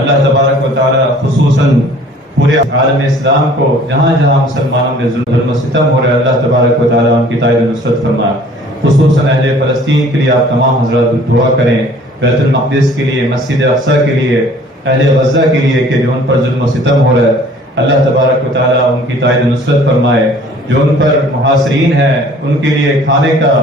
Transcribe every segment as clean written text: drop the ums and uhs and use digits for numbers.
اللہ تبارک و تعالی خصوصاً پورے عالم اسلام کو جہاں جہاں مسلمانوں میں ظلم و ستم ہو رہا ہے، اللہ تبارک و تعالی ان کی تائید و نصرت فرمائے۔ خصوصاً اہل فلسطین کے لیے آپ تمام حضرات دعا کریں، بیت المقدس کے لیے، مسجد اقصی کے لیے، اہل غزہ کے لیے کہ جو ان پر ظلم و ستم ہو رہا ہے، اللہ تبارک و تعالی ان کی تائید و نصرت فرمائے۔ جو ان پر محاصرین ہیں ان کے لیے کھانے کا،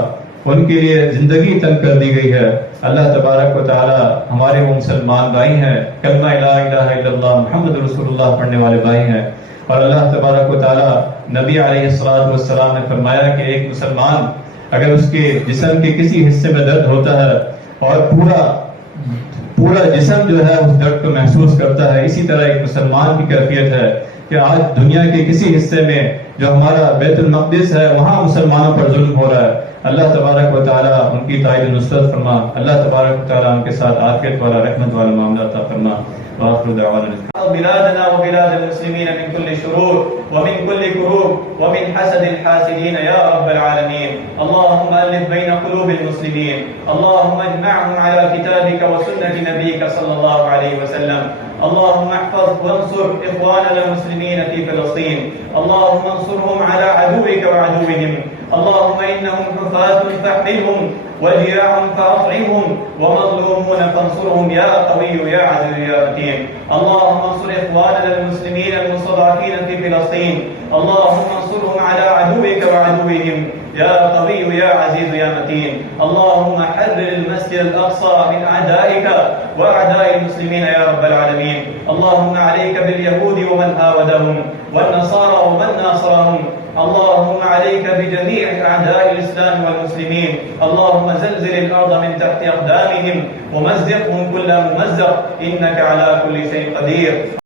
ان کے لیے زندگی تنگ کر دی گئی ہے، اللہ تبارک و تعالی ہمارے وہ مسلمان بھائی ہیں، کلمہ لا الہ الا اللہ محمد رسول اللہ پڑھنے والے بھائی ہیں، اور اللہ تبارک و تعالی نبی علیہ السلام نے فرمایا کہ ایک مسلمان اگر اس کے جسم کے کسی حصے میں درد ہوتا ہے اور پورا جسم جو ہے اس درد کو محسوس کرتا ہے، اسی طرح ایک مسلمان کی کیفیت ہے کہ آج دنیا کے کسی حصے میں جو ہمارا بیت المقدس ہے وہاں مسلمانوں پر ظلم ہو رہا ہے، اللہ تبارک و تعالی ان کی تائید و نصرت فرما، اللہ تبارک و تعالی ان کے ساتھ عافیت والا رحمت والا معاملہ عطا فرما۔ وآخر دعوانا بلادنا وبلاد المسلمين من كل شرور ومن كل كروب ومن حسد الحاسدين يا رب العالمين. اللهم ألف بين قلوب المسلمين، اللهم اجمعهم على كتابك وسنة نبيك صلى الله عليه وسلم. اللهم احفظ وانصر إخواننا المسلمين في فلسطين، اللهم انصرهم على عدوك وعدوهم. اللهم إنهم حفاة فاحملهم وجياع فأطعمهم ومظلومون فانصرهم يا قوي يا عزيز يا متين. اللهم انصر إخواننا المسلمين المستضعفين في فلسطين، اللهم انصرهم على عدوك وعدوهم يا قوي يا عزيز يا متين. اللهم حرر المسجد الأقصى من أعدائك وأعداء المسلمين يا رب العالمين. اللهم عليك باليهود ومن هاودهم والنصارى ومن ناصرهم. اللهم عليك بجميع أعداء الإسلام والمسلمين. اللهم زلزل الأرض من تحت أقدامهم ومزقهم كل ممزق، إنك على كل شيء قدير.